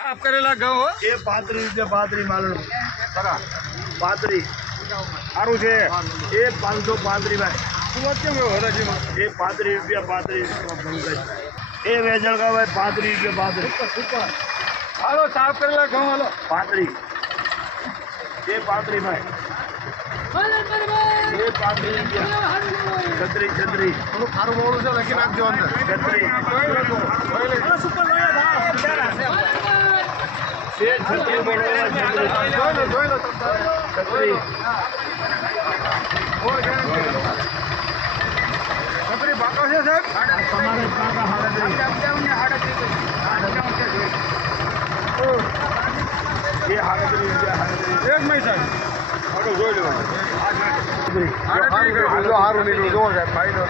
સાફ કરેલા ઘઉં હો એ પાંત્રીસ રૂપિયા પાંત્રીસ માલણ ખરા પાંત્રીસ સારું છે એ પાંચસો પાંત્રીસ ભાઈ સુરત કેમ ગયો હરાજીમાં એ પાંત્રીસ રૂપિયા પાંત્રીસ પંકજ એ વેચણ કા ભાઈ પાંત્રીસ રૂપિયા પાંત્રીસ સુપર હાલો સાફ કરેલા ઘઉં હાલો પાંત્રીસ એ પાંત્રીસ ભાઈ એ પાંત્રીસ રૂપિયા છત્રીસ છત્રીસ થોડું ખારું મોડું છે લખી નાખજો અંદર છત્રીસ એ છત્રીસ બોલો છત્રી પાકો છે સાહેબ તમારે કાકા હાડત્રીસ એ હાડત્રીસ રૂપિયા હાડત્રીસ એક મિનિટ સાહેબ આગળ જોઈ લેવાનું છત્રીસ જો સારું નીકળ્યું જોવો સાહેબ ફાઈનો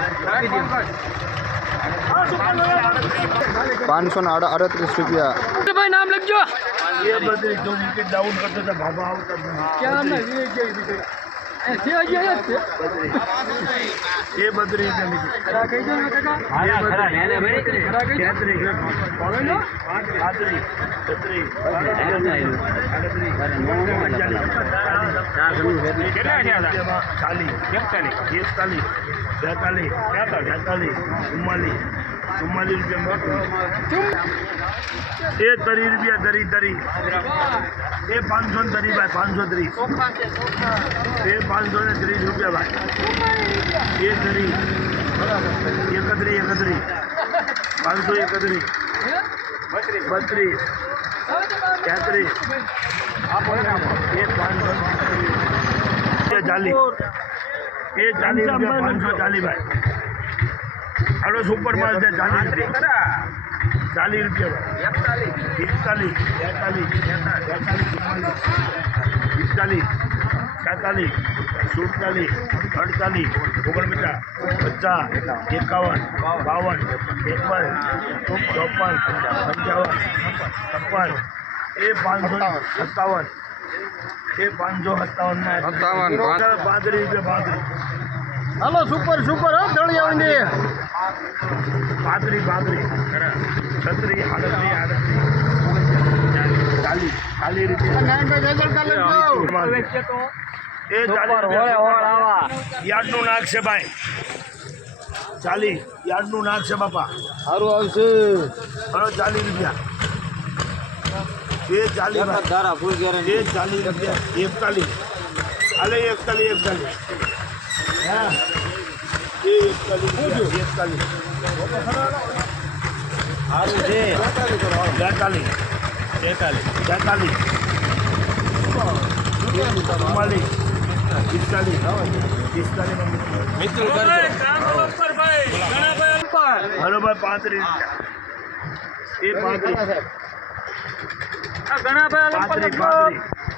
પાંચસો ને આડ- અડત્રીસ રૂપિયા ભાઈ નામ લખજો એ બધી જો વિકેટ ડાઉન કરતો તો ભાભા આવતા ક્યાં અમે વિકેટ ગઈ વિકેટ એ બદરી એકતાલીસ. બેતાલીસ. બેતાલીસ. ચુમ્માલીસ. ચુમ્માલીસ રૂપિયા એ તરી રૂપિયા તરી તરી એ પાંચસો ને તરી ભાઈ, પાંચસો ત્રીસ એ પાંચસો ને ત્રીસ રૂપિયા ભાઈ. એ તરી એકત્રીસ એકત્રી. પાંચસો એકત્રી. બત્રીસ. તેત્રીસ એ પાંચસો ચાલીસ. એ ચાલીસ રૂપિયા પાંચસો ચાલીસ ભાઈ. હાલો સુપર માલ છે, ચાલીસ ચાલીસ રૂપિયા ભાઈ એકતાલીસ બેતાલીસ તેતાલીસ ચુમ્માલીસ પિસ્તાલીસ છેતાલીસ સુડતાલીસ અડતાલીસ ઓગણપચાસ પચાસ એકાવન બાવન ત્રેપન ચોપન પંચાવન છપ્પન એ પાંચસો સત્તાવન એ પાંચસો સત્તાવન સત્તાવન, પાંત્રીસ રૂપિયા પાંત્રીસ હાલો સુપર સુપર હો ધળિયાની પાદરી પાદરી. છત્રી આડત્રી આડત્રી ચાલી ખાલી યાર્ડનું નાક છે ભાઈ. ચાલી યાર્ડનું નાક છે બાપા. સારું આવશે. હરો ચાલી રૂપિયા. બે ચાલી ધારા ફૂલ ગેરંટી ચાલી રૂપિયા. એકતાલીસ. હાલે એકતાલીસ એકતાલીસ. હા એ એકતાલીસ રૂપિયા, એકતાલીસ બેતાલીસ તેતાલીસ તેતાલીસ ચુમ્માલીસ પિસ્તાલીસ પિસ્તાલીસ હલો ભાઈ પાંત્રીસ રૂપિયા એ પાંત્રીસ ઘણા ભાઈ પાંત્રીસ પાંત્રીસ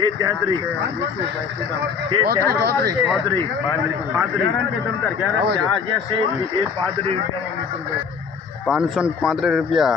खेत खेत पादरी पादरी। से पादरी। पाँच सौ पाँच रुपया।